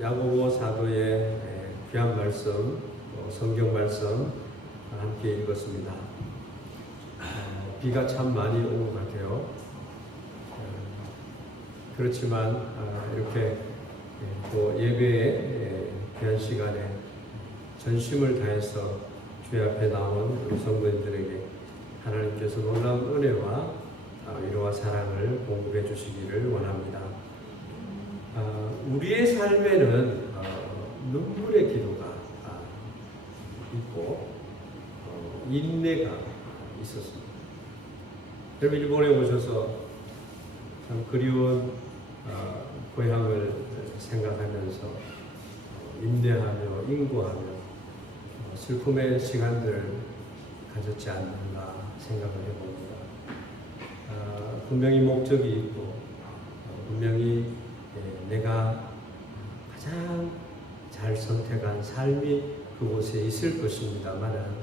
야고보 사도의 귀한 말씀, 성경 말씀 함께 읽었습니다. 비가 참 많이 온 것 같아요. 그렇지만 이렇게 또 예배의 귀한 시간에 전심을 다해서 주의 앞에 나온 우리 성도님들에게 하나님께서 놀라운 은혜와 위로와 사랑을 공급해 주시기를 원합니다. 우리의 삶에는 눈물의 기도가 있고 인내가 있었습니다. 여러분 일본에 오셔서 참 그리운 고향을 생각하면서 인내하며 인고하며 슬픔의 시간들을 가졌지 않는가 생각을 해봅니다. 분명히 목적이 있고 분명히 내가 가장 잘 선택한 삶이 그곳에 있을 것입니다만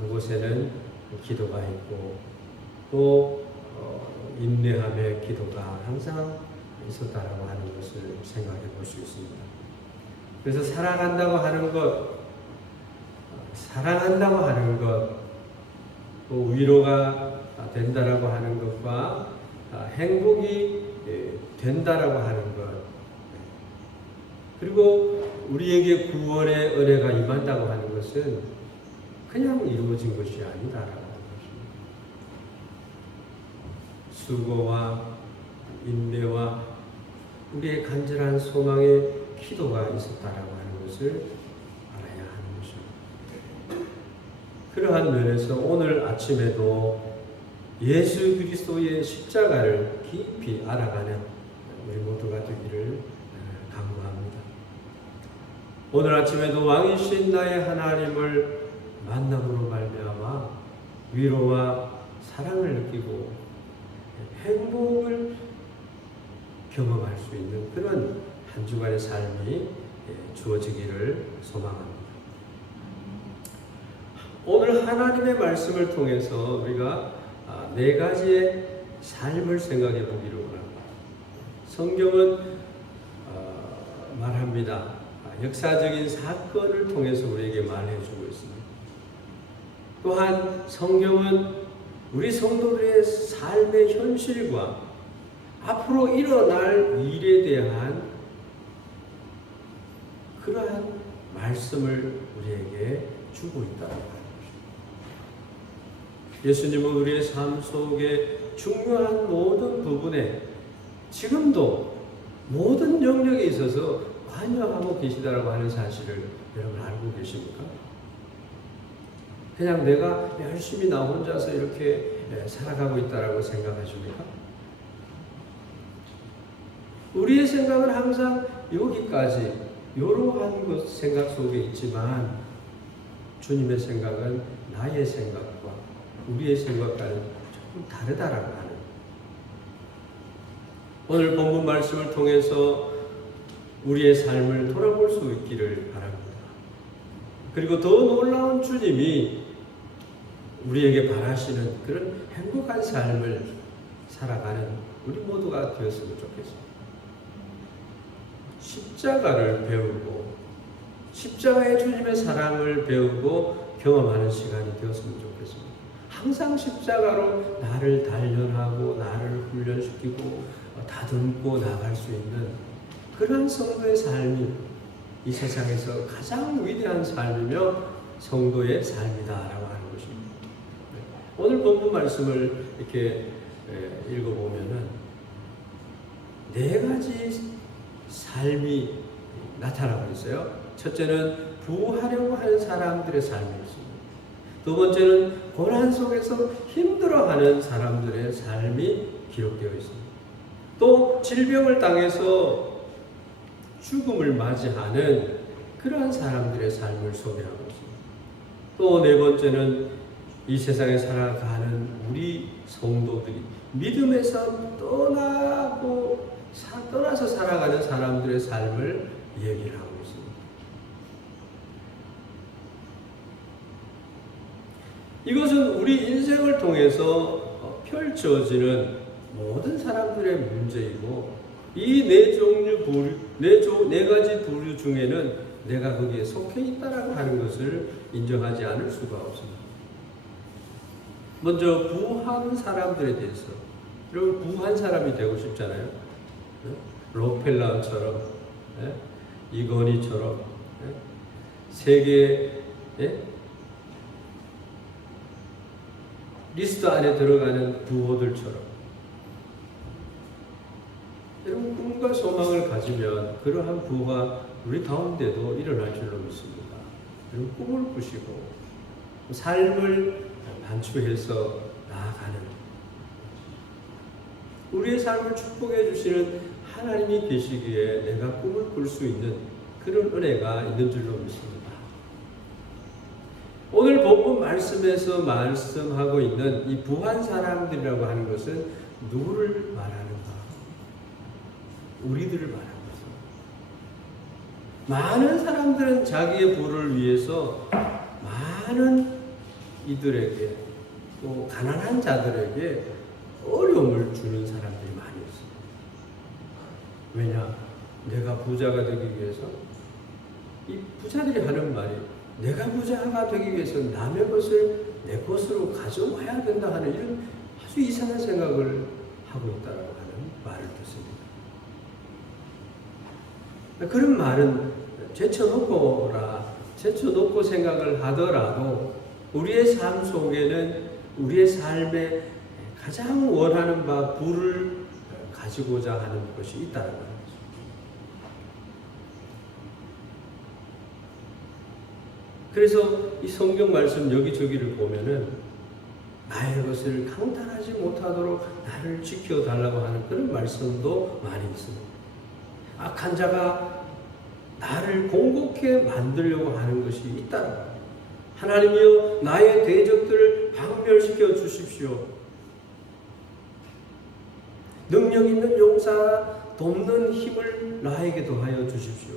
그곳에는 기도가 있고 또 인내함의 기도가 항상 있었다라고 하는 것을 생각해 볼 수 있습니다. 그래서 사랑한다고 하는 것, 사랑한다고 하는 것, 또 위로가 된다라고 하는 것과 행복이 된다라고 하는 것, 그리고 우리에게 구원의 은혜가 임한다고 하는 것은 그냥 이루어진 것이 아니다라고 하는 것입니다. 수고와 인내와 우리의 간절한 소망의 기도가 있었다라고 하는 것을 알아야 하는 것입니다. 그러한 면에서 오늘 아침에도 예수 그리스도의 십자가를 깊이 알아가는 우리 모두가 되기를 간구합니다. 오늘 아침에도 왕이신 나의 하나님을 만남으로 말미암아 위로와 사랑을 느끼고 행복을 경험할 수 있는 그런 한 주간의 삶이 주어지기를 소망합니다. 오늘 하나님의 말씀을 통해서 우리가 네 가지의 삶을 생각해 보기를 원합니다. 성경은 말합니다. 역사적인 사건을 통해서 우리에게 말해주고 있습니다. 또한 성경은 우리 성도들의 삶의 현실과 앞으로 일어날 일에 대한 그러한 말씀을 우리에게 주고 있다고 합니다. 예수님은 우리의 삶 속에 중요한 모든 부분에 지금도 모든 영역에 있어서 관여하고 계시다라고 하는 사실을 여러분 알고 계십니까? 그냥 내가 열심히 나 혼자서 이렇게 살아가고 있다라고 생각하십니까? 우리의 생각은 항상 여기까지 이러한 것 생각 속에 있지만 주님의 생각은 나의 생각과 우리의 생각과는 조금 다르다라고 하는 오늘 본문 말씀을 통해서 우리의 삶을 돌아볼 수 있기를 바랍니다. 그리고 더 놀라운 주님이 우리에게 바라시는 그런 행복한 삶을 살아가는 우리 모두가 되었으면 좋겠습니다. 십자가를 배우고 십자가의 주님의 사랑을 배우고 경험하는 시간이 되었으면 좋겠습니다. 항상 십자가로 나를 단련하고 나를 훈련시키고 다듬고 나갈 수 있는 그런 성도의 삶이 이 세상에서 가장 위대한 삶이며 성도의 삶이다라고 하는 것입니다. 오늘 본문 말씀을 이렇게 읽어보면은 네 가지 삶이 나타나고 있어요. 첫째는 부하려고 하는 사람들의 삶이 있습니다. 두 번째는 고난 속에서 힘들어하는 사람들의 삶이 기록되어 있습니다. 또 질병을 당해서 죽음을 맞이하는 그러한 사람들의 삶을 소개하고 있습니다. 또 네 번째는 이 세상에 살아가는 우리 성도들이 믿음에서 떠나서 살아가는 사람들의 삶을 얘기를 하고 있습니다. 이것은 우리 인생을 통해서 펼쳐지는 모든 사람들의 문제이고 이 네 종류 네 가지 부류 중에는 내가 거기에 속해 있다라고 하는 것을 인정하지 않을 수가 없습니다. 먼저 부한 사람들에 대해서, 여러분 부한 사람이 되고 싶잖아요. 록펠러처럼, 이건희처럼, 세계 리스트 안에 들어가는 부호들처럼. 여러분 꿈과 소망을 가지면 그러한 부가 우리 가운데도 일어날 줄로 믿습니다. 여러분 꿈을 꾸시고 삶을 반추해서 나아가는, 우리의 삶을 축복해 주시는 하나님이 계시기에 내가 꿈을 꿀 수 있는 그런 은혜가 있는 줄로 믿습니다. 오늘 본문 말씀에서 말씀하고 있는 이 부한 사람들이라고 하는 것은 누구를 말하는가? 우리들을 말하는 것입니다. 많은 사람들은 자기의 부를 위해서 많은 이들에게, 또 가난한 자들에게 어려움을 주는 사람들이 많이 있습니다. 왜냐? 내가 부자가 되기 위해서, 이 부자들이 하는 말이 내가 부자가 되기 위해서 남의 것을 내 것으로 가져와야 된다 하는 이런 아주 이상한 생각을 하고 있다고 하는 말을 듣습니다. 그런 말은 제쳐놓고 생각을 하더라도 우리의 삶 속에는 우리의 삶에 가장 원하는 바 부를 가지고자 하는 것이 있다는 거죠. 그래서 이 성경 말씀 여기저기를 보면은 나의 것을 강탈하지 못하도록 나를 지켜달라고 하는 그런 말씀도 많이 있습니다. 악한 자가 나를 공곡해 만들려고 하는 것이 있다. 하나님이여 나의 대적들을 박멸시켜 주십시오. 능력 있는 용사 돕는 힘을 나에게 더하여 주십시오.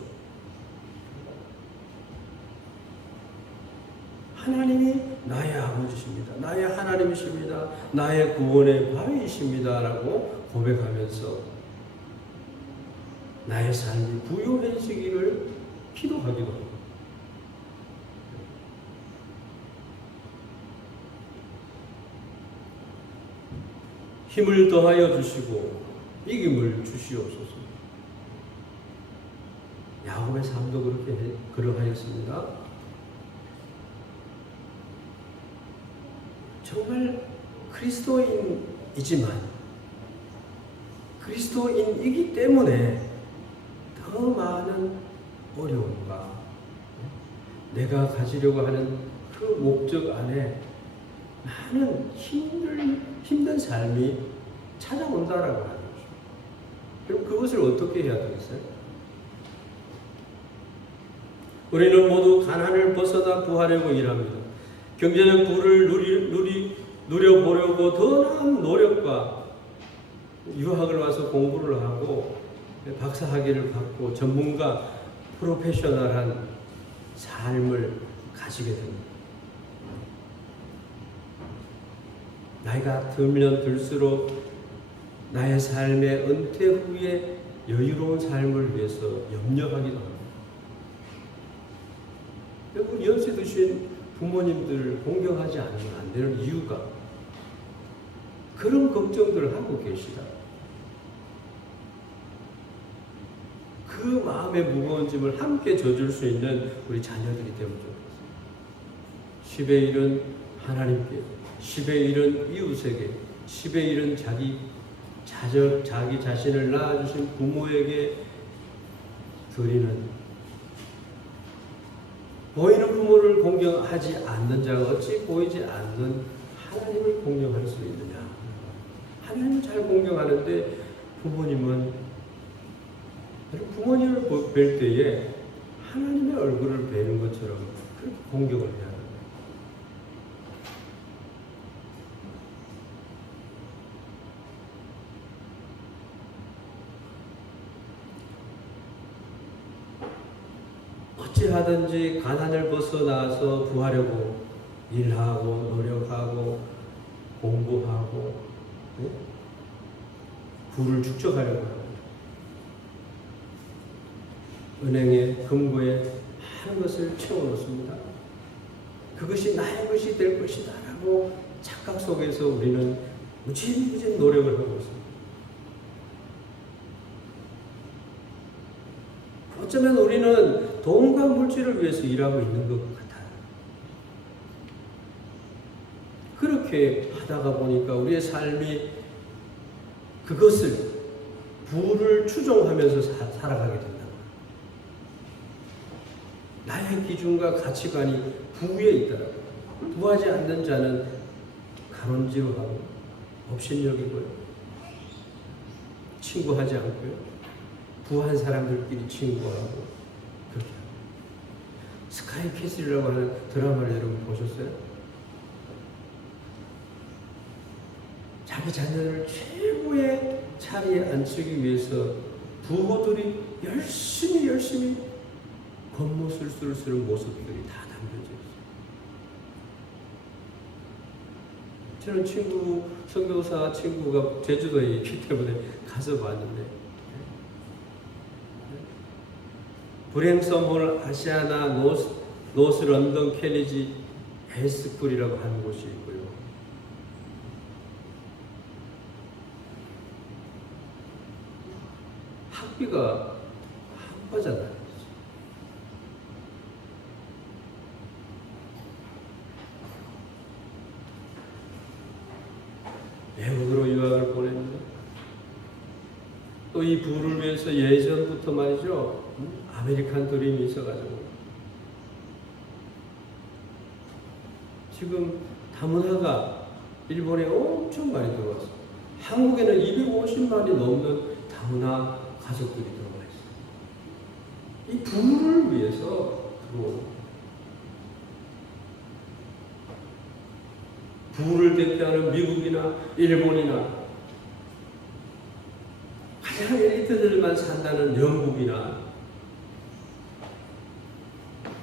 하나님이 나의 아버지십니다. 나의 하나님이십니다. 나의 구원의 바위이십니다. 라고 고백하면서 나의 삶이 부유해지기를 기도하기도 합니다. 힘을 더하여 주시고 이김을 주시옵소서. 야곱의 삶도 그러하였습니다. 정말 그리스도인이지만 그리스도인이기 때문에 더 많은 어려움과 내가 가지려고 하는 그 목적 안에 많은 힘든 삶이 찾아온다라고 하는 거죠. 그럼 그것을 어떻게 해야 되겠어요? 우리는 모두 가난을 벗어나 부하려고 일합니다. 경제적 부를 누려보려고 더 나은 노력과 유학을 와서 공부를 하고 박사학위를 받고 전문가 프로페셔널한 삶을 가지게 됩니다. 나이가 들면 들수록 나의 삶의 은퇴 후에 여유로운 삶을 위해서 염려하기도 합니다. 여러분 연세 드신 부모님들을 공경하지 않으면 안 되는 이유가 그런 걱정들을 하고 계시다. 그 마음의 무거운 짐을 함께 져줄 수 있는 우리 자녀들이 되면 좋겠습니다. 10의 1은 하나님께, 10의 1은 이웃에게, 10의 1은 자기 자신을 낳아주신 부모에게 드리는, 보이는 부모를 공경하지 않는 자가 어찌 보이지 않는 하나님을 공경할 수 있느냐. 하나님을 잘 공경하는데 부모님을 뵐 때에 하나님의 얼굴을 뵈는 것처럼 그렇게 공경을 해야 합니다. 어찌하든지 가난을 벗어나서 부하려고 일하고 노력하고 공부하고 부를 축적하려고 합니다. 은행에 금고에 많은 것을 채워놓습니다. 그것이 나의 것이 될 것이다 라고 착각 속에서 우리는 무지무지 노력을 하고 있습니다. 어쩌면 우리는 돈과 물질을 위해서 일하고 있는 것 같아요. 그렇게 하다가 보니까 우리의 삶이 그것을 부를 추종하면서 살아가게 된다. 나의 기준과 가치관이 부에 있더라고요. 부하지 않는 자는 가론지루하고 업신여기고요. 친구하지 않고요. 부한 사람들끼리 친구하고 그렇게 합니다. 스카이캐슬이라고 하는 드라마를 여러분 보셨어요? 자기 자녀를 최고의 자리에 앉히기 위해서 부모들이 열심히 겉모술수를 쓰는 모습들이 다 담겨져 있어요. 저는 선교사 친구가 제주도에 있기 때문에 가서 봤는데 브랭섬홀 아시아나 노스 런던 캘리지 헬스쿨이라고 하는 곳이 있고요. 학비가 한파잖아요. 외국으로 유학을 보냅니다. 또 이 부를 위해서 예전부터 말이죠. 아메리칸 드림이 있어가지고 지금 다문화가 일본에 엄청 많이 들어왔어요. 한국에는 250만이 넘는 다문화 가족들이 들어와 있어요. 이 부를 위해서 들어오는 부를 대표하는 미국이나 일본이나 가장 엘리트들만 산다는 영국이나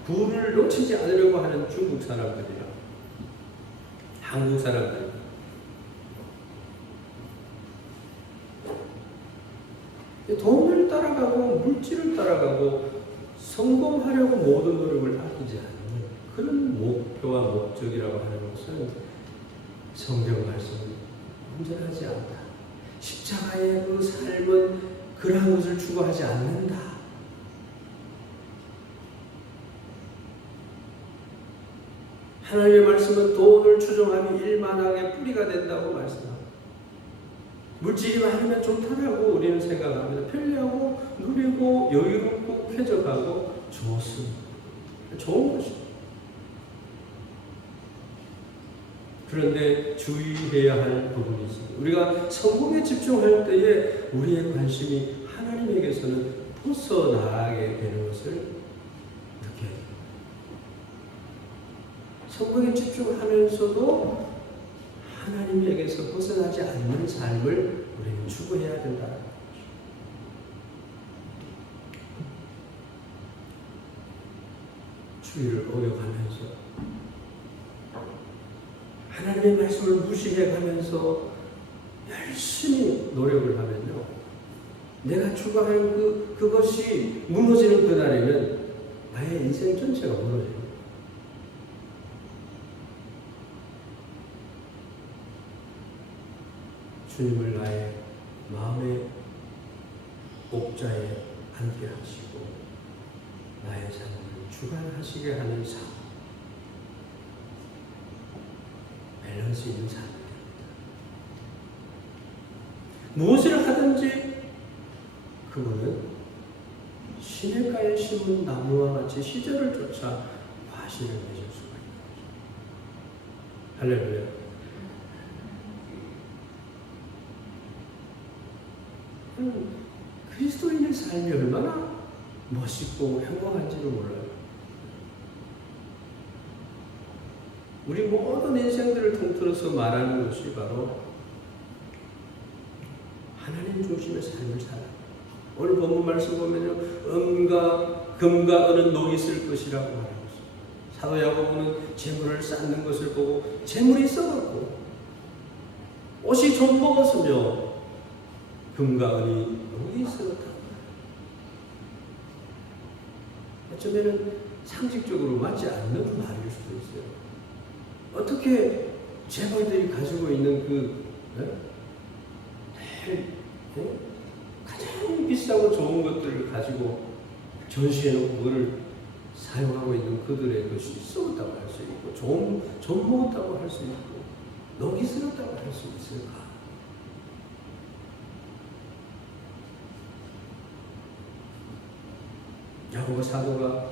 부를 놓치지 않으려고 하는 중국 사람들이나 한국 사람들 돈을 따라가고 물질을 따라가고 성공하려고 모든 노력을 아끼지 않는 그런 목표와 목적이라고 하는 것은 성경 말씀은 온전하지 않다. 십자가의 그 삶은 그러한 것을 추구하지 않는다. 하나님의 말씀은 돈을 추종하면 일만하게 뿌리가 된다고 말씀합니다. 물질이 많으면 좋다라고 우리는 생각합니다. 편리하고 누리고 여유롭고 쾌적하고 좋습니다. 좋은 것입니다. 그런데 주의해야 할 부분이 있습니다. 우리가 성공에 집중할 때에 우리의 관심이 하나님에게서는 벗어나게 되는 것을 느껴야 됩니다. 성공에 집중하면서도 하나님에게서 벗어나지 않는 삶을 우리는 추구해야 된다. 주의를 어겨가면서 하나님의 말씀을 무시해가면서 열심히 노력을 하면요, 내가 추구하는 그것이 무너지는 그날에는 나의 인생 전체가 무너져요. 주님을 나의 마음의 옥자에 앉게 하시고 나의 삶을 주관하시게 하는 삶, 밸런스 있는 삶이 됩니다. 무엇을 하든지 그분은 시냇가에 심은 나무와 같이 시절을 쫓아 과실을 맺을 수가 있는 거죠. 할렐루야. 그리스도인의 삶이 얼마나 멋있고 행복한지를 몰라요. 우리 모든 인생들을 통틀어서 말하는 것이 바로 하나님 중심의 삶을 살아요. 오늘 본문 말씀 보면요, 금과 은은 녹이 쓸 것이라고 하는 것입니다. 사도 야고보는 재물을 쌓는 것을 보고 재물이 썩었고 옷이 좀 먹었으며 금과 은이 녹이 썩었다. 어쩌면 상식적으로 맞지 않는 말일 수도 있어요. 어떻게 재벌들이 가지고 있는 가장 비싸고 좋은 것들을 가지고 전시해놓고 그걸 사용하고 있는 그들의 것이 썩었다고 할 수 있고 좀 먹었다고 할 수 있고 녹이 슬었다고 할 수 있을까? 야고보 사도가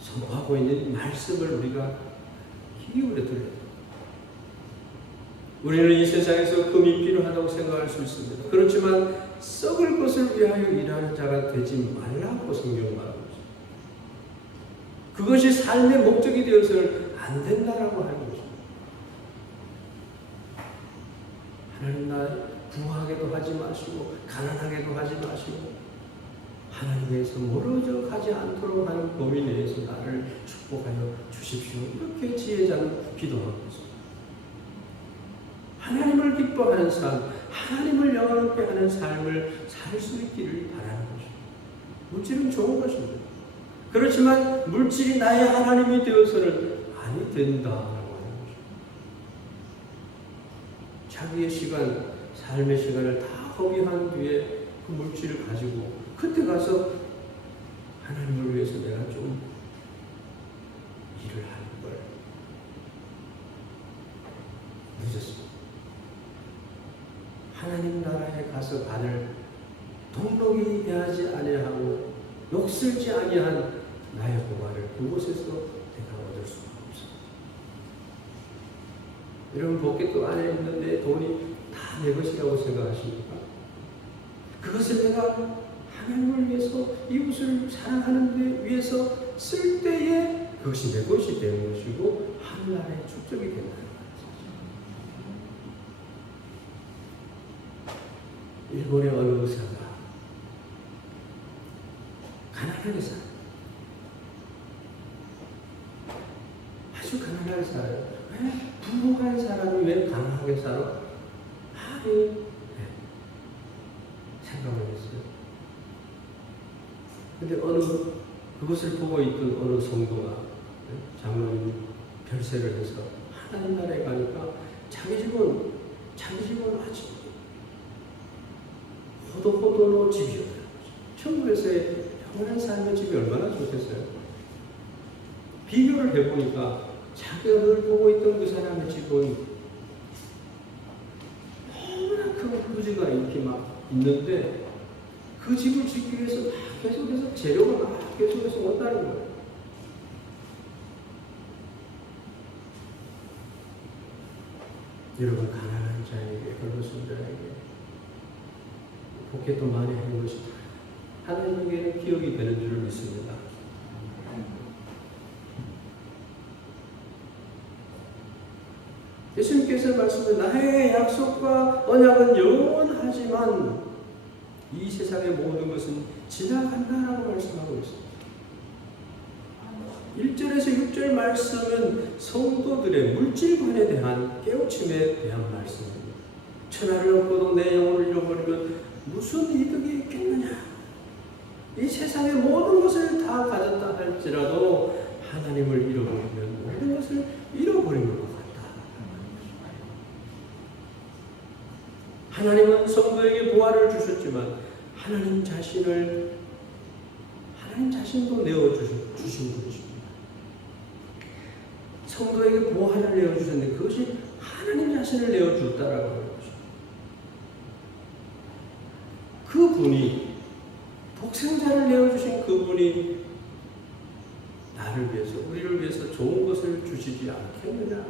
선포하고 있는 말씀을 우리가 귀 기울여 들어야 됩니다. 우리는 이 세상에서 금이 필요하다고 생각할 수 있습니다. 그렇지만 썩을 것을 위하여 일하는 자가 되지 말라고 성경 말하고 있습니다. 그것이 삶의 목적이 되어서는 안 된다라고 하는 것입니다. 하나님 날 부하게도 하지 마시고 가난하게도 하지 마시고 하나님께서 멀어져 가지 않도록 하는 범위 내에서 나를 축복하여 주십시오. 이렇게 지혜자는 기도하고 있습니다. 하나님을 기뻐하는 삶, 하나님을 영화롭게 하는 삶을 살 수 있기를 바라는 것입니다. 물질은 좋은 것입니다. 그렇지만 물질이 나의 하나님이 되어서는 아니 된다라고 하는 것입니다. 자기의 시간, 삶의 시간을 다 허비한 뒤에 그 물질을 가지고 그때 가서 하나님을 위해서 내가 좀 일을 하는 걸 늦었습니다. 하나님 나라에 가서 받을 동록이 대하지 아니하고 욕설지 아니한 나의 보화를 그곳에서 내가 얻을 수가 없습니다. 여러분 포켓도 안에 있는 내 돈이 다 내 것이라고 생각하십니까? 그것을 내가 하나님을 위해서 이웃을 사랑하는 데 위해서 쓸 때에 그것이 내 것이 되는 것이고 하늘나라의 축적이 된다는 것이죠. 일본의 어느 의사가 가난하게 살아요. 아주 가난하게 살아요. 왜 부유한 사람이 왜 가난하게 살아? 생각을 했어요. 근데 그것을 보고 있던 어느 성도가 장로님 별세를 해서 하나님 나라에 가니까 자기 집은 아주 호도호도로 집이었어요. 천국에서의 영원한 삶의 집이 얼마나 좋겠어요. 비교를 해보니까 자기가 늘 보고 있던 그 사람의 집은 너무나 큰 부지가 이렇게 막 있는데 그 집을 짓기 위해서 계속해서 재료가 막 계속해서 온다는 거예요. 여러분 가난한 자에게 헐벗은 자에게 포켓도 많이 한 것이 하나님에게는 기억이 되는 줄을 믿습니다. 예수님께서 말씀하신 나의 약속과 언약은 영원하지만 이 세상의 모든 것은 지나간다라고 말씀하고 있습니다. 1절에서 6절 말씀은 성도들의 물질관에 대한 깨우침에 대한 말씀입니다. 천하를 얻고도 내 영혼을 잃어버리면 무슨 이득이 있겠느냐? 이 세상의 모든 것을 다 가졌다 할지라도 하나님을 잃어버리면 모든 것을 잃어버린 것 같다. 하나님은 성도에게 보화를 주셨지만 하나님 자신도 내어주신 것입니다. 성도에게 보화를 내어주셨는데 그것이 하나님 자신을 내어줬다라고 하는 것입니다. 그분이 독생자를 내어주신 그분이 나를 위해서 우리를 위해서 좋은 것을 주시지 않겠느냐.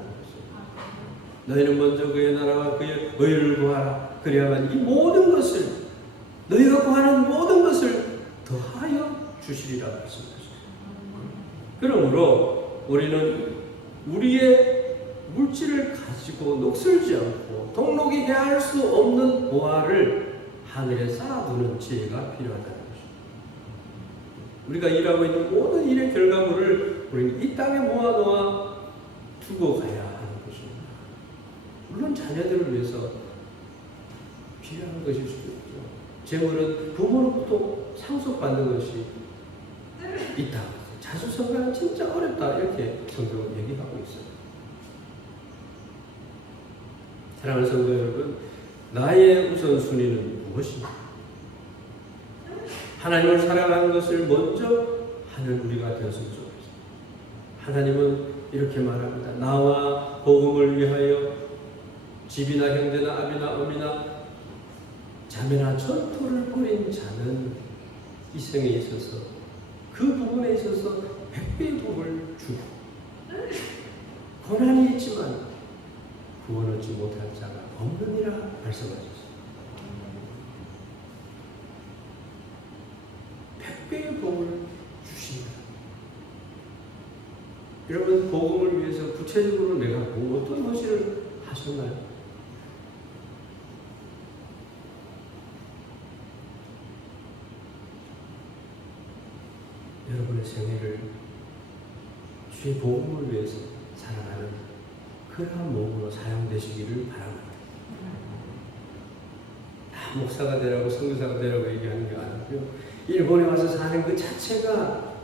너희는 먼저 그의 나라와 그의 의를 구하라. 그래야만 이 모든 것을 너희가 구하는 모든 것을 더하여 주시리라 말씀하셨습니다. 그러므로 우리는 우리의 물질을 가지고 녹슬지 않고 동록이 해할 수 없는 보화를 하늘에 쌓아두는 지혜가 필요하다는 것입니다. 우리가 일하고 있는 모든 일의 결과물을 우리는 이 땅에 모아놓아 두고 가야 하는 것입니다. 물론 자녀들을 위해서 필요한 것일 수도 있죠. 재물은 부모로부터 상속받는 것이 있다. 자수성가는 진짜 어렵다 이렇게 성경은 얘기하고 있어요. 사랑하는 성도 여러분, 나의 우선순위는 무엇인가? 하나님을 사랑하는 것을 먼저 하는 우리가 되었으면 좋겠습니다. 하나님은 이렇게 말합니다. 나와 복음을 위하여 집이나 형제나 아비나 어미나 자매나 전토를 벌인 자는 이 생에 있어서 그 부분에 있어서 100배의 복을 주고 고난이 있지만 구원 얻지 못할 자가 없느니라 말씀하셨습니다. 100배의 복을 주십니다. 여러분, 복음을 위해서 구체적으로 내가 어떤 것을 하셨나요? 여러분의 생애를 주의 복음을 위해서 살아가는 그러한 몸으로 사용되시기를 바랍니다. 다 목사가 되라고 선교사가 되라고 얘기하는 게 아니고요. 일본에 와서 사는 그 자체가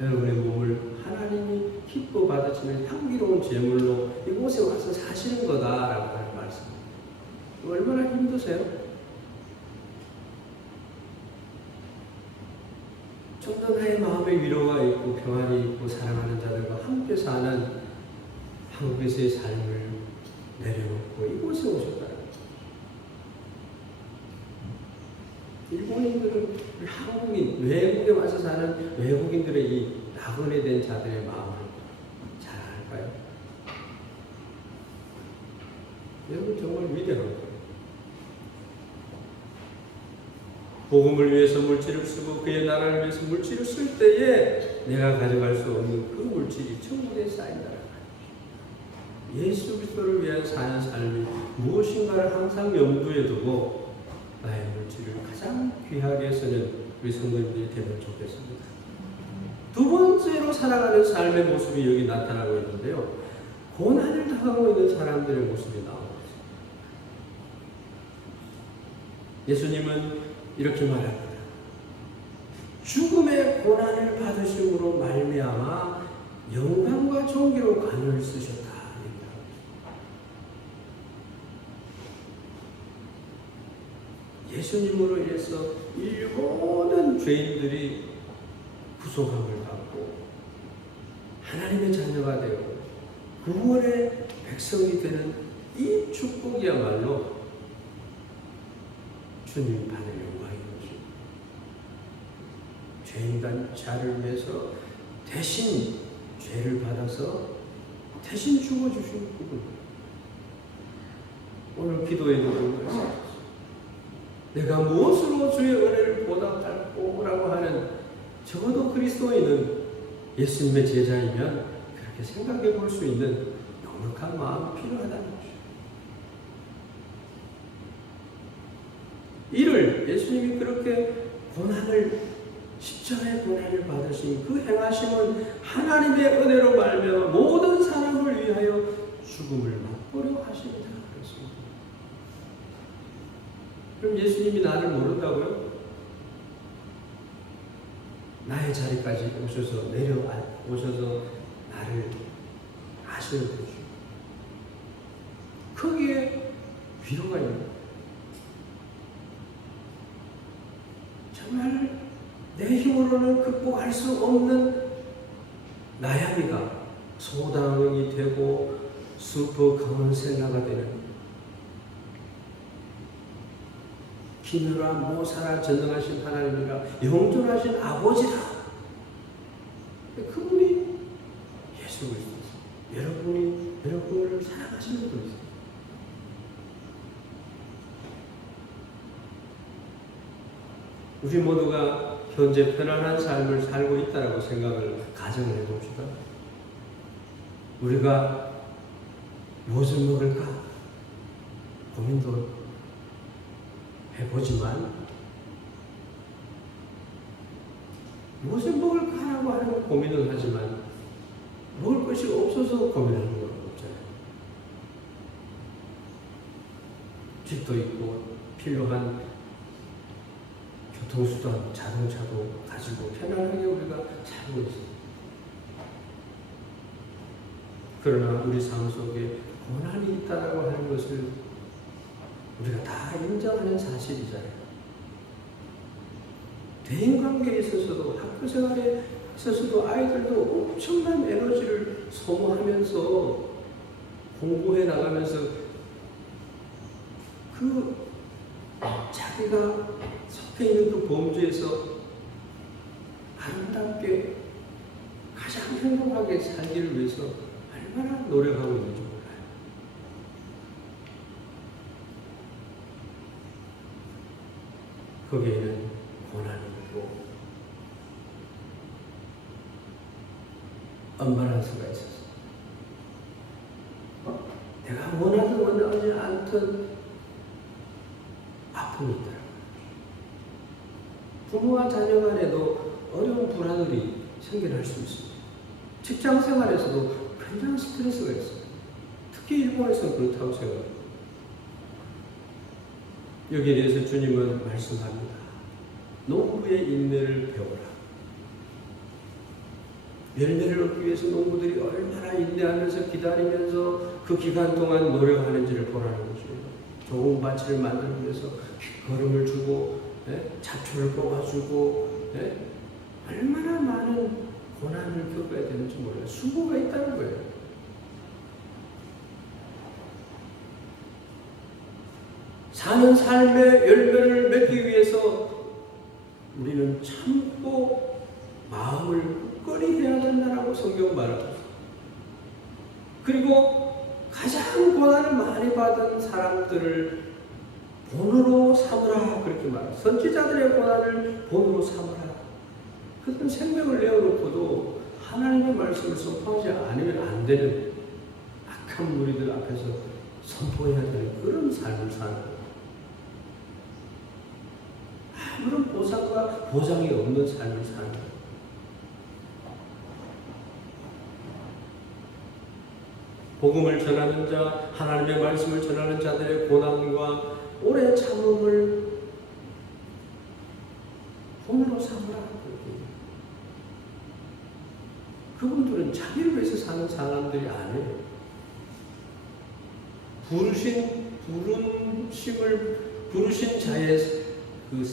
여러분의 몸을 하나님이 기뻐 받으시는 향기로운 제물로 이곳에 와서 사시는 거다라고 하는 말씀입니다. 얼마나 힘드세요? 좀 더 나의 마음에 위로가 있고 평안이 있고 사랑하는 자들과 함께 사는 한국에서의 삶을 내려놓고 이곳에 오셨다. 일본인들은 한국인, 외국에 와서 사는 외국인들의 이 낙원에 된 자들의 마음을 잘 알까요? 여러분 정말 위대한 거예요. 복음을 위해서 물질을 쓰고 그의 나라를 위해서 물질을 쓸 때에 내가 가져갈 수 없는 그 물질이 천국에 쌓인다. 예수 그리스도를 위한 사는 삶이 무엇인가를 항상 염두에 두고 나의 물질을 가장 귀하게 쓰는 우리 성도님들이 되면 좋겠습니다. 두 번째로 살아가는 삶의 모습이 여기 나타나고 있는데요. 고난을 당하고 있는 사람들의 모습이 나오고 있습니다. 예수님은 이렇게 말합니다. 죽음의 고난을 받으심으로 말미암아 영광과 존귀로 관을 쓰셨다. 예수님으로 인해서 이 모든 죄인들이 구속함을 받고 하나님의 자녀가 되고 구원의 백성이 되는 이 축복이야말로 주님이 받을 영광인 것입니다. 죄인단 자를 위해서 대신 죄를 받아서 대신 죽어주신 부분. 오늘 기도에도 그런 것입니다. 내가 무엇으로 주의 은혜를 보답할꼬 라고 하는 적어도 그리스도인은 예수님의 제자이면 그렇게 생각해 볼 수 있는 넉넉한 마음이 필요하다는 것이죠. 이를 예수님이 그렇게 고난을 십자가의 고난을 받으신 그 행하심은 하나님의 은혜로 말미암아 모든 사람을 위하여 죽음을 맛보려 하십니다. 그럼 예수님이 나를 모른다고요? 나의 자리까지 오셔서 오셔서 나를 아시는 거죠. 거기에 위로가 있는 거예요. 정말 내 힘으로는 극복할 수 없는 나야미가 소당이 되고 슈퍼 카운셀러가 되는 기누라 모사라 전능하신 하나님이라 영존하신 아버지라. 그분이 예수 그리스도죠. 여러분을 사랑하시는 분이세요. 우리 모두가 현재 편안한 삶을 살고 있다고 생각을 가정을 해봅시다. 우리가 무엇을 먹을까 고민도 해보지만 무엇을 먹을까라고 하는 고민을 하지만 먹을 것이 없어서 고민하는 건 없잖아요. 집도 있고 필요한 교통수단, 자동차도 가지고 편안하게 우리가 살고 있습니다. 그러나 우리 삶 속에 고난이 있다라고 하는 것을 우리가 다 인정하는 사실이잖아요. 대인관계에 있어서도, 학교 생활에 있어서도 아이들도 엄청난 에너지를 소모하면서 공부해 나가면서 그 자기가 속해 있는 그 범주에서 아름답게 가장 행복하게 살기를 위해서 얼마나 노력하고 있는지 몰라요. 거기에는 고난이 있고 언밸런스가 있어서 내가 원하든 원하지 않든 아픔이 있더라고요. 부모와 자녀 간에도 어려운 불화들이 생겨날 수 있습니다. 직장 생활에서도 굉장히 스트레스가 있어요. 특히 일본에서는 그렇다고 생각합니다. 여기에 대해서 주님은 말씀합니다. 농부의 인내를 배워라. 열매를 얻기 위해서 농부들이 얼마나 인내하면서 기다리면서 그 기간 동안 노력하는지를 보라는 거죠. 좋은 밭을 만들기 위해서 걸음을 주고 잡초를 뽑아주고 얼마나 많은 고난을 겪어야 되는지 몰라요. 수고가 있다는 거예요. 사는 삶의 열매를 맺기 위해서 우리는 참고 마음을 굳건히 해야 된다라고 성경 말합니다. 그리고 가장 고난을 많이 받은 사람들을 본으로 삼으라 그렇게 말합니다. 선지자들의 고난을 본으로 삼으라. 그들은 생명을 내어놓고도 하나님의 말씀을 선포하지 않으면 안 되는 악한 무리들 앞에서 선포해야 되는 그런 삶을 사는 거예요. 아무런 보상과 보장이 없는 삶을 사는 거예요. 복음을 전하는 자, 하나님의 말씀을 전하는 자들의 고난과 오래 참음을 본으로 삼으라. 그분들은 자기를 위해서 사는 사람들이 아니에요. 부르신 자의 그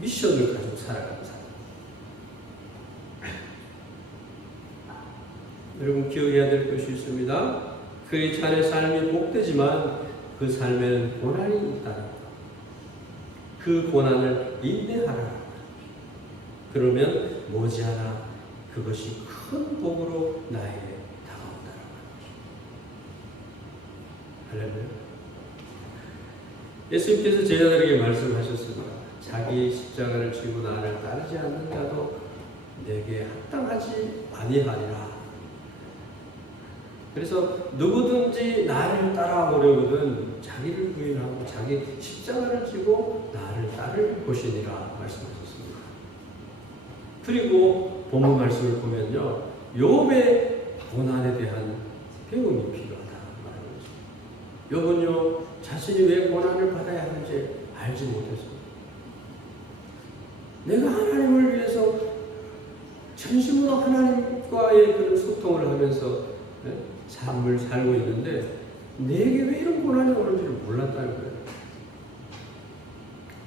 미션을 가지고 살아가는 사람. 여러분 기억해야 될 것이 있습니다. 크리스찬의 삶이 복되지만 그 삶에는 고난이 있다는 것. 그 고난을 인내하라. 그러면 머지않아 그것이 큰 복으로 나에게 다가온다는 것이죠. 할렐루야. 예수님께서 제자들에게 말씀하셨습니다. 자기 십자가를 지고 나를 따르지 않는 자도 내게 합당하지 아니하리라. 그래서 누구든지 나를 따라오려거든 자기를 부인하고 자기 십자가를 지고 나를 따를 것이니라 말씀하셨습니다. 그리고 본문 말씀을 보면요, 욥의 고난에 대한 배움이 필요하다 말하는 것입니다. 욥은요 자신이 왜 고난을 받아야 하는지 알지 못했습니다. 내가 하나님을 위해서 전심으로 하나님과의 그런 소통을 하면서 삶을 살고 있는데 내게 왜 이런 고난이 오는지를 몰랐다는 거예요.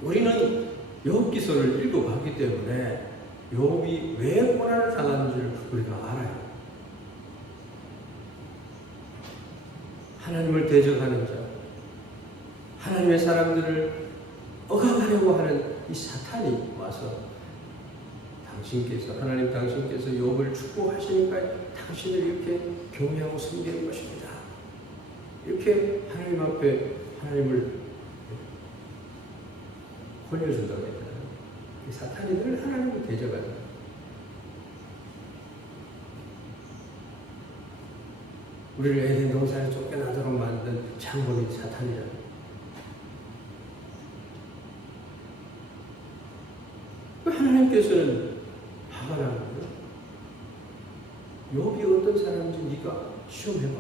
우리는 욥기서를 읽어봤기 때문에 욥이 왜 고난을 당하는지를 우리가 알아요. 하나님을 대적하는 자, 하나님의 사람들을 억압하려고 하는 이 사탄이 와서 하나님 당신께서 욥을 축복하시니까 당신을 이렇게 경외하고 섬기는 것입니다. 이렇게 하나님 앞에 하나님을 권려준다고 했잖아요. 사탄이 늘 하나님을 대적하잖아요. 우리를 에덴 동산에 쫓겨나도록 만든 장본이 사탄이잖아요. 하나님께서는 화가 나는 거예요. 욥이 어떤 사람인지 네가 시험해봐.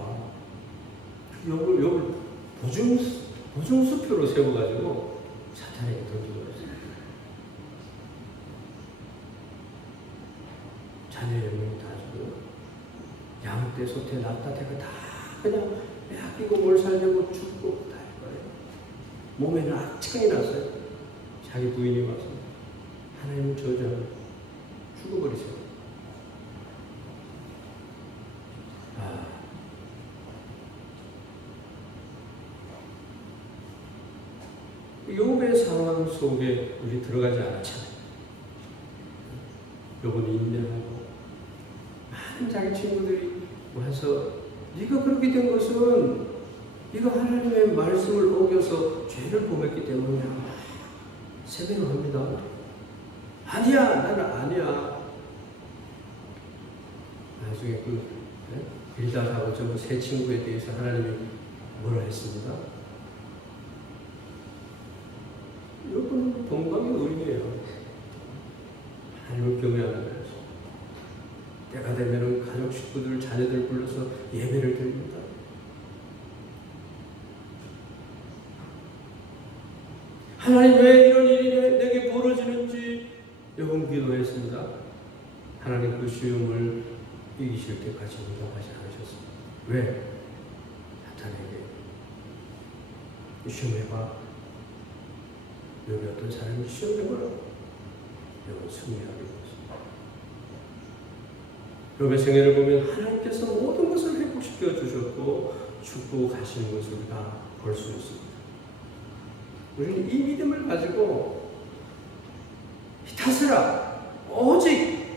욥을 보증수표로 세워가지고 사탄에게 던져버렸어요. 자녀의 영혼이 다 죽어요. 양떼, 소떼, 낙타떼가 다 그냥 빼앗기고 몰살되고 죽고 다 해버려요. 몸에는 악창이 났어요. 자기 부인이 와서 하나님을 저주하고 죽어버리세요. 욥의 상황 속에 우리 들어가지 않았잖아요. 욥은 인내하고 많은 자기 친구들이 와서 네가 그렇게 된 것은 네가 하나님의 말씀을 어겨서 죄를 범했기 때문이야. 세배합니다. 아니야, 나는 아니야. 나중에 빌닷하고 전부 세 친구에 대해서 하나님이 뭐라 했습니다. 여러분 동방의 의리예요. 하나님을 경외하는 거예요. 때가 되면 가족 식구들 자녀들 불러서 예배를 드립니다. 하나님 왜 이런 일이 내게 벌어지는지 여러분 기도했습니다. 하나님 그 시험을 이기실 때까지 응답하지 않으셨습니다. 왜? 사탄에게 시험해봐. 여기 어떤 사람이 시험해보라. 여러분 승리하게 되었습니다. 여러분의 생애를 보면 하나님께서 모든 것을 회복시켜 주셨고 축복하시는 것을 우리가 볼 수 있습니다. 우리는 이 믿음을 가지고 다스라 오직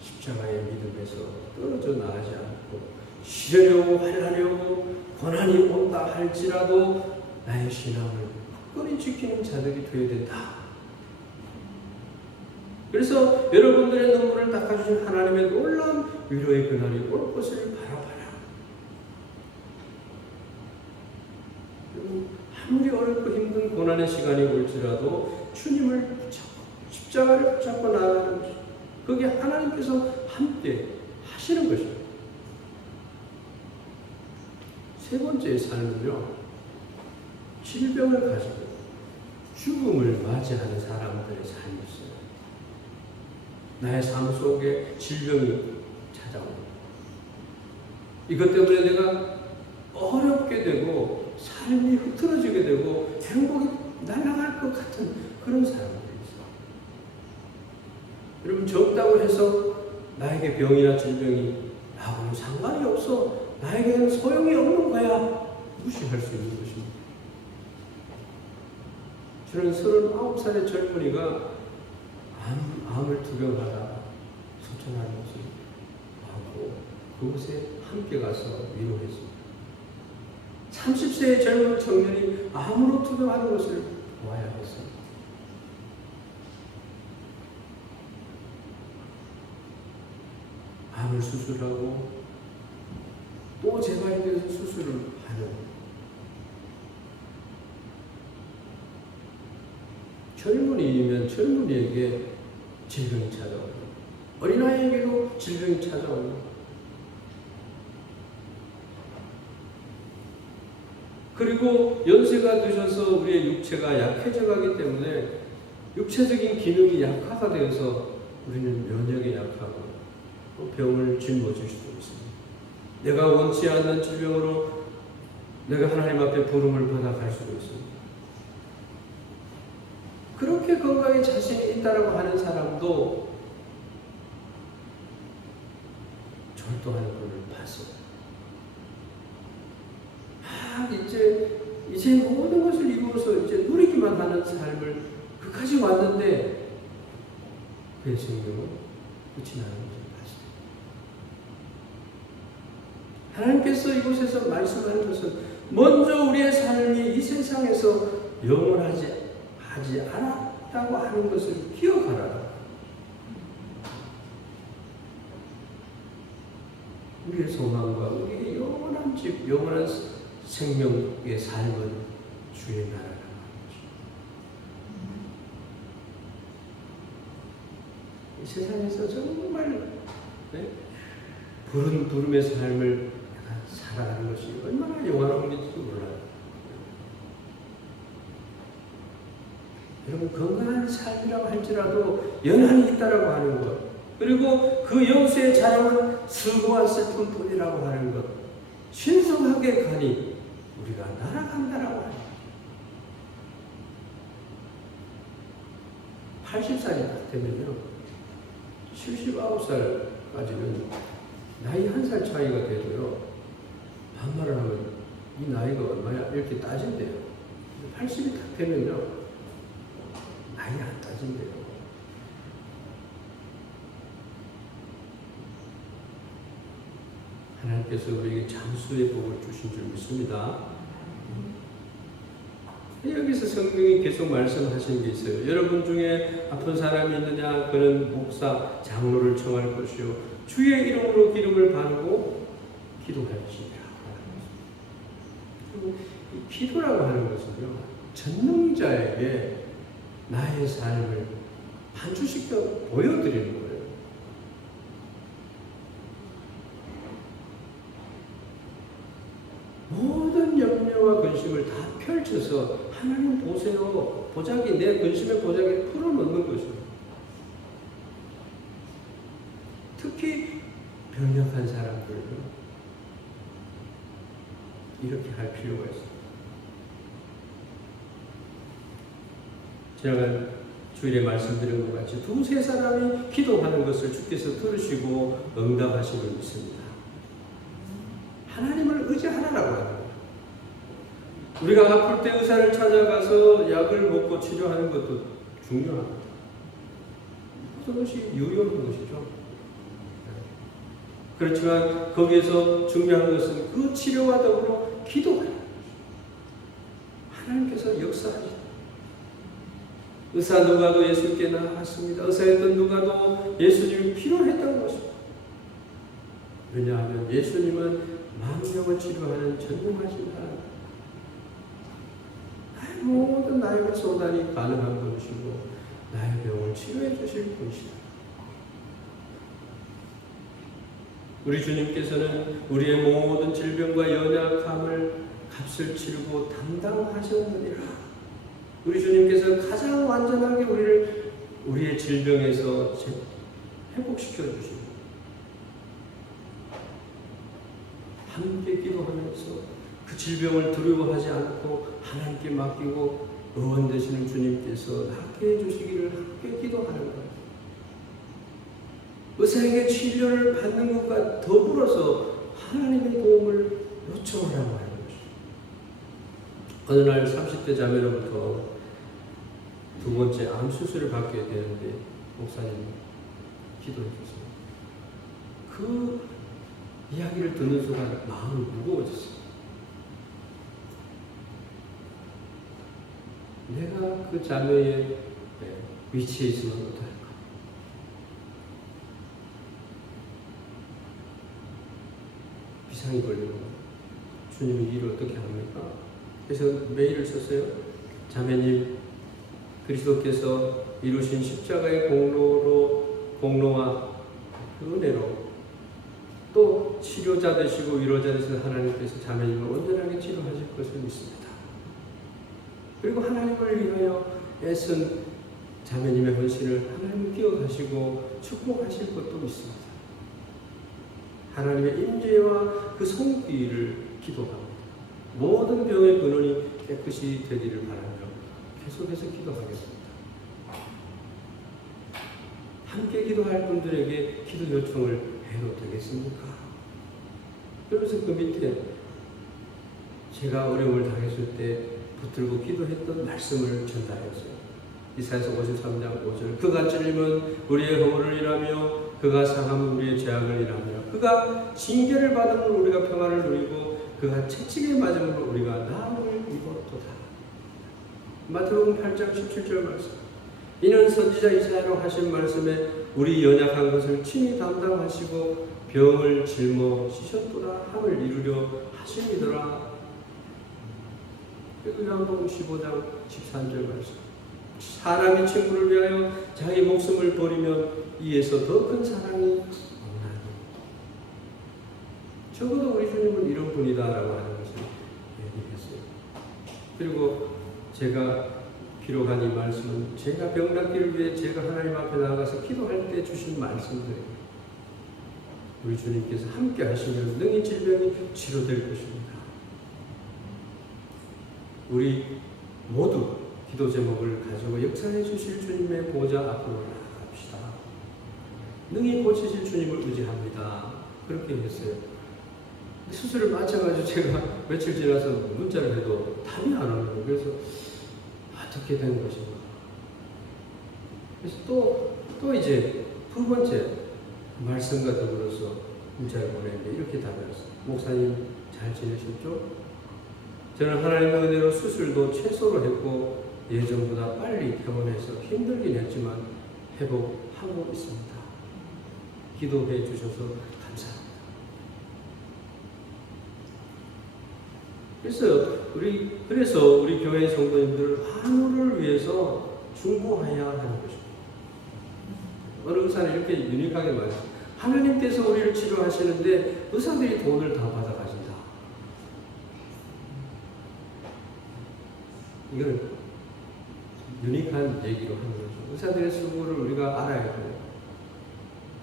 십자가의 믿음에서 떨어져 나가지 않고 시련이 오고 환난이 오고 고난이 온다 할지라도 나의 신앙을 굳건히 지키는 자들이 되어야 된다. 그래서 여러분들의 눈물을 닦아주신 하나님의 놀라운 위로의 그날이 올 것을 바라봐라. 아무리 어렵고 힘든 고난의 시간이 올지라도 주님을 붙잡고 십자가를 붙잡고 나아가는 것, 그게 하나님께서 함께 하시는 것입니다. 세 번째의 삶은요, 질병을 가지고 죽음을 맞이하는 사람들의 삶이 있어요. 나의 삶 속에 질병이 찾아옵니다. 이것 때문에 내가 어렵게 되고 삶이 흐트러지게 되고 행복이 날아갈 것 같은 그런 사람들이 있어요. 여러분 젊다고 해서 나에게 병이나 질병이 나하고는 상관이 없어. 나에게는 소용이 없는 거야. 무시할 수 있는 것입니다. 저는 39살의 젊은이가 암을 투병하다 소천하는 것을 하고 그곳에 함께 가서 위로했습니다. 30세의 젊은 청년이 암으로 투병하는 것을 보아야 했습니다. 암을 수술하고 또 재발이 돼서 수술을 하는 젊은이면 젊은이에게 질병이 찾아옵니다. 어린아이에게도 질병이 찾아옵니다. 그리고 연세가 드셔서 우리의 육체가 약해져 가기 때문에 육체적인 기능이 약화가 되어서 우리는 면역이 약하고 또 병을 짊어질 수도 있습니다. 내가 원치 않는 질병으로 내가 하나님 앞에 부름을 받아 갈 수도 있습니다. 그렇게 건강에 자신이 있다라고 하는 사람도 절도하는 걸 봤어요. 이제 모든 것을 이루어서 이제 누리기만 하는 삶을 그까지 왔는데 그의 생명은 끝이 나는 것을 봤어요. 하나님께서 이곳에서 말씀하는 것은 먼저 우리의 삶이 이 세상에서 영원하지 않았다고 하는 것을 기억하라. 우리의 소망과 우리의 영원한 집, 영원한 생명의 삶은 주의 나라라는 것입니다. 이 세상에서 정말 부름의 삶을 살아가는 것이 얼마나 영원한 건지도 몰라요. 여러분 건강한 삶이라고 할지라도 연한이 있다라고 하는 것, 그리고 그 영수의 자랑은 슬고와 슬픔뿐이라고 하는 것. 신성하게 가니 우리가 날아간다라고 하는 것. 80살이 딱 되면요, 79살까지는 나이 1살 차이가 돼도요, 반말을 하면 이 나이가 얼마야? 이렇게 따진대요. 80이 딱 되면요, 나이 안 따진대요. 하나님께서 우리에게 장수의 복을 주신 줄 믿습니다. 여기서 성경이 계속 말씀하시는 게 있어요. 여러분 중에 아픈 사람이 있느냐? 그는 목사, 장로를 청할 것이요, 주의 이름으로 기름을 바르고 기도하시리라. 그리고 이 기도라고 하는 것은요, 전능자에게 나의 삶을 반주시켜 보여드리는 거예요. 모든 염려와 근심을 다 펼쳐서 하나님 보세요, 보자기, 내 근심의 보자기를 풀어놓는 것입니다. 특히 병약한 사람들은 이렇게 할 필요가 있습니다. 지난 주일에 말씀드린 것 같이 두세 사람이 기도하는 것을 주께서 들으시고 응답하시는 믿습니다. 하나님을 의지하라라고 하는 거예요. 우리가 아플 때 의사를 찾아가서 약을 먹고 치료하는 것도 중요합니다. 그것이 유효한 것이죠. 그렇지만 거기에서 중요한 것은 그 치료와 더불어 기도하는 것이죠. 하나님께서 역사하시죠. 의사 누가도 예수께 나아갔습니다. 의사였던 누가도 예수님이 필요했던 것입니다. 왜냐하면 예수님은 만병을 치료하는 전능하신 하나님, 나의 모든 나에게 소단이 가능한 분이시고 나의 병을 치료해 주실 분이시다. 우리 주님께서는 우리의 모든 질병과 연약함을 값을 치르고 담당하셨느니라. 우리 주님께서 가장 완전하게 우리의 질병에서 회복시켜 주십니다. 함께 기도하면서 그 질병을 두려워하지 않고 하나님께 맡기고 의원 되시는 주님께서 낫게 해주시기를 함께 기도하는 거예요. 의사에게 치료를 받는 것과 더불어서 하나님의 도움을 요청하라고 하는 것입니다. 어느 날 30대 자매로부터 두 번째 암 수술을 받게 되는데 목사님이 기도해 주셨어요. 그 이야기를 듣는 순간 마음이 무거워졌어요. 내가 그 자매의 위치에 있으면 어떡할까? 비상이 걸리고 주님이 일을 어떻게 합니까? 그래서 메일을 썼어요. 자매님, 그리스도께서 이루신 십자가의 공로와 그 은혜로 또 치료자 되시고 위로자 되시는 하나님께서 자매님을 온전하게 치료하실 것을 믿습니다. 그리고 하나님을 위하여 애쓴 자매님의 헌신을 하나님 기억하시고 축복하실 것도 믿습니다. 하나님의 임재와 그 손길을 기도합니다. 모든 병의 근원이 깨끗이 되기를 바라며 계속해서 기도하겠습니다. 함께 기도할 분들에게 기도 요청을 해도 되겠습니까? 그러면서 그 밑에 제가 어려움을 당했을 때 붙들고 기도했던 말씀을 전달했어요. 이사야서 53장 5절, 그가 찔림은 우리의 허물을 일하며 그가 상함은 우리의 죄악을 일하며 그가 징계를 받음으로 우리가 평안을 누리고 그가 채찍에 맞음으로 우리가 나음을 입었도다. 마태복음 8장 17절 말씀, 이는 선지자 이사야로 하신 말씀에 우리 연약한 것을 친히 담당하시고 병을 짊어지셨도다 함을 이루려 하심이더라. 그리고 요한복음 15장 13절 말씀, 사람이 친구를 위하여 자기 목숨을 버리면 이에서 더 큰 사랑이 없나니. 적어도 우리 주님은 이런 분이다라고 하는 것을 얘기했어요. 그리고 제가 기록한 이 말씀은 제가 병 낫기를 위해 제가 하나님 앞에 나가서 기도할 때 주신 말씀들입니다. 우리 주님께서 함께 하시면 능히 질병이 치료될 것입니다. 우리 모두 기도 제목을 가지고 역사해 주실 주님의 보좌 앞으로 나아갑시다. 능히 고치실 주님을 의지합니다. 그렇게 했어요. 수술을 마쳐가지고 제가 며칠 지나서 문자를 해도 답이 안 오는 거예요. 그래서 어떻게 된 것인가. 그래서 또 이제 두 번째 말씀과 더불어서 문자를 보냈는데 이렇게 답을 했어요. 목사님 잘 지내셨죠? 저는 하나님의 은혜로 수술도 최소로 했고 예전보다 빨리 퇴원해서 힘들긴 했지만 회복하고 있습니다. 기도해 주셔서 감사합니다. 그래서 우리 교회 성도님들 환우를 위해서 중보해야 하는 것입니다. 어느 의사는 이렇게 유니크하게 말해요. 하나님께서 우리를 치료하시는데 의사들이 돈을 다 받아가신다. 이거는 유니크한 얘기로 하는 거죠. 의사들의 수고를 우리가 알아야 돼요.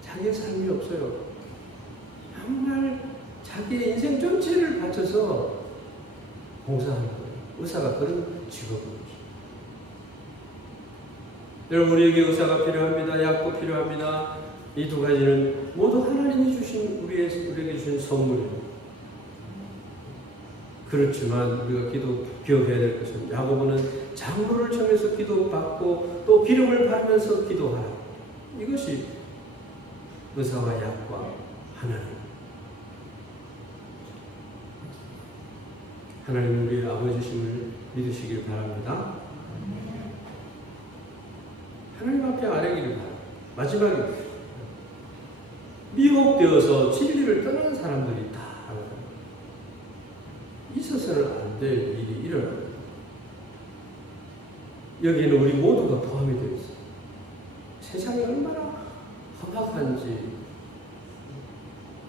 자기의 삶이 없어요. 정말 자기의 인생 전체를 바쳐서 봉사하는 거예요. 의사가 그런 직업입니다. 여러분, 우리에게 의사가 필요합니다. 약도 필요합니다. 이 두 가지는 모두 하나님이 주신 우리에게 주신 선물입니다. 그렇지만 우리가 기억해야 될 것은 야고보는 장로를 청해서 기도받고 또 기름을 바르면서 기도하라. 이것이 의사와 약과 하나님 우리의 아버지심을 믿으시길 바랍니다. 하나님 앞에 아뢰기를 바랍니다. 마지막에 미혹되어서 진리를 떠나는 사람들이 있다. 있어서는 안 될 일이 일어납니다. 여기에는 우리 모두가 포함이 되어 있어요. 세상이 얼마나 험악한지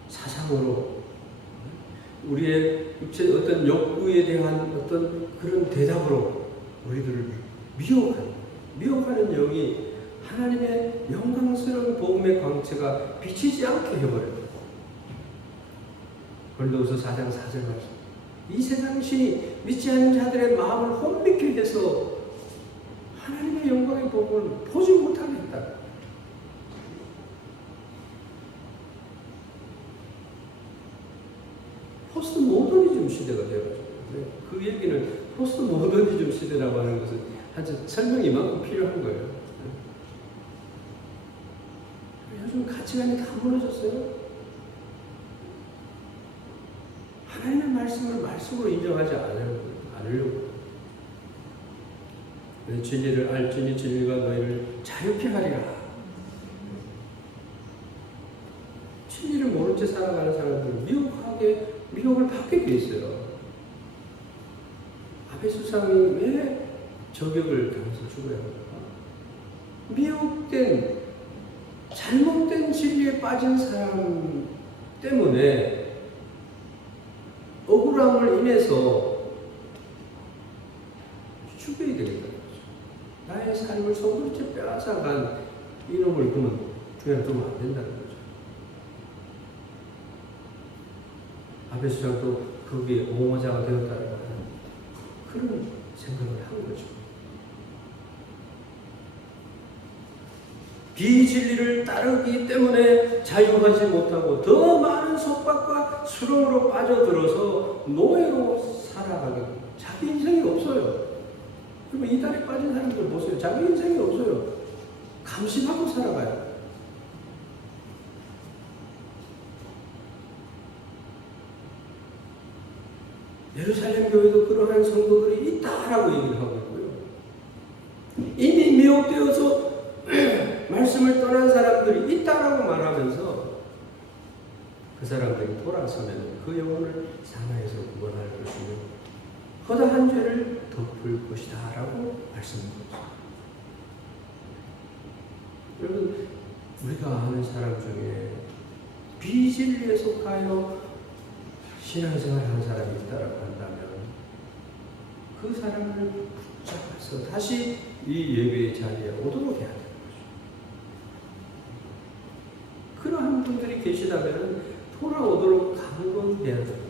사상으로 우리의 육체 어떤 욕구에 대한 어떤 그런 대답으로 우리들을 미혹하는 영이 하나님의 영광스러운 복음의 광채가 비치지 않게 해버려요. 고린도후서 4장 4절 말씀. 이 세상 신이 믿지 않는 자들의 마음을 혼미케 해서 하나님의 영광의 복음을 보지 못하게 했다. 포스트 모더니즘 시대가 되어가지고 그 얘기는 포스트 모더니즘 시대라고 하는 것은 아주 설명이 이만큼 필요한 거예요. 요즘 가치관이 다 무너졌어요. 하나님의 말씀을 말씀으로 인정하지 않으려고. 진리를 알지니 진리가 너희를 자유케 하리라. 진리를 모른 채 살아가는 사람들은 미혹을 받게 돼 있어요. 아베 수상이 왜 저격을 당해서 죽어야 합니까? 미혹된 잘못된 진리에 빠진 사람 때문에 억울함을 인해서 죽여야 되겠다는 거죠. 나의 삶을 손그릇째 빼앗아간 이놈을 그냥 두면 안 된다는 거죠. 아베 수장도 거기에 옹호자가 되었다는 그런 생각을 한 거죠. 비진리를 따르기 때문에 자유하지 못하고 더 많은 속박과 수렁으로 빠져들어서 노예로 살아가게 됩니다. 자기 인생이 없어요. 그러면 이달에 빠진 사람들 보세요. 자기 인생이 없어요. 감심하고 살아가요. 예루살렘 교회도 그러한 성도들이 있다라고 얘기를 하고 있고요. 이미 미혹되어서 말씀을 떠난 사람들이 있다라고 말하면서 그 사람들이 돌아서면 그 영혼을 사나에서 구원할 것이며 허다한 죄를 덮을 것이다 라고 말씀합니다. 여러분, 우리가 아는 사람 중에 비진리에 속하여 신앙생활 하는 사람이 있다라고 한다면 그 사람을 붙잡아서 가서 다시 이 예배의 자리에 오도록 해야 되는 거죠. 그러한 분들이 계시다면 돌아오도록 강론해야 되는 거죠.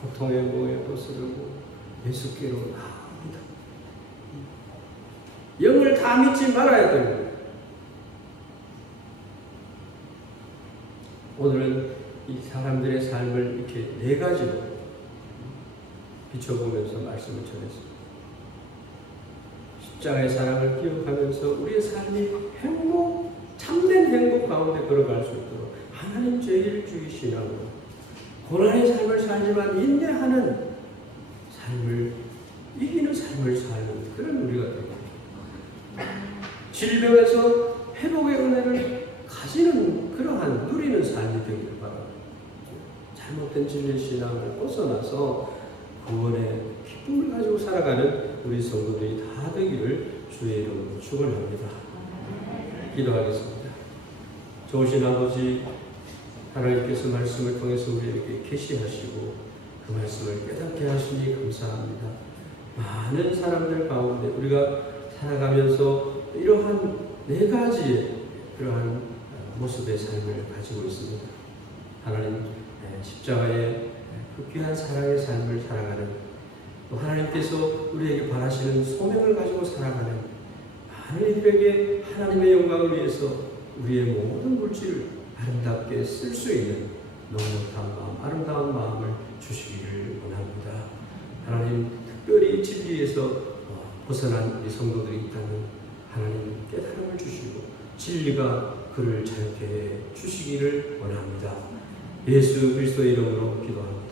고통의 모에 벗으려고 예수께로 나옵니다. 영을 다 믿지 말아야 됩니다. 오늘은 이 사람들의 삶을 이렇게 네 가지로 비춰보면서 말씀을 전했습니다. 십자가의 사랑을 기억하면서 우리의 삶이 행복, 참된 행복 가운데 걸어갈 수 있도록 하나님 제1주의 신앙으로 고난의 삶을 살지만 인내하는 삶을, 이기는 삶을 사는 그런 우리가 되고, 질병에서 회복의 은혜를 가지는 그러한 누리는 삶이 되기를 바랍니다. 잘못된 진리 신앙을 벗어나서 구원의 기쁨을 가지고 살아가는 우리 성도들이 다 되기를 주의 이름으로 축원합니다. 기도하겠습니다. 좋으신 아버지, 하나님께서 말씀을 통해서 우리에게 계시하시고 그 말씀을 깨닫게 하시니 감사합니다. 많은 사람들 가운데 우리가 살아가면서 이러한 네 가지의 그러한 모습의 삶을 가지고 있습니다. 하나님, 십자가의 그 귀한 사랑의 삶을 살아가는, 또 하나님께서 우리에게 바라시는 소명을 가지고 살아가는 많은 이들에게 하나님의 영광을 위해서 우리의 모든 물질을 아름답게 쓸 수 있는 넉넉한 마음, 아름다운 마음을 주시기를 원합니다. 하나님, 특별히 진리에서 벗어난 우리 성도들이 있다면 하나님 깨달음을 주시고 진리가 그를 자유케 해 주시기를 원합니다. 예수 그리스도의 이름으로 기도합니다.